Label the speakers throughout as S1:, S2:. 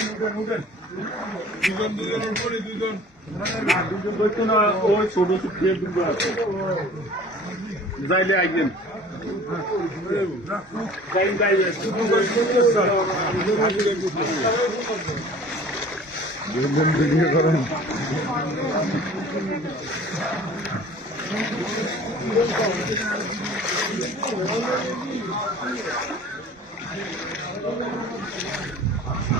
S1: দুজন
S2: দুজনের উপরে
S3: দুজন
S1: দুজন ধরতো না ওই ছোট শুকিয়ে দুটো আছে যাইলে একদিন
S3: Thank you.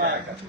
S3: Alright.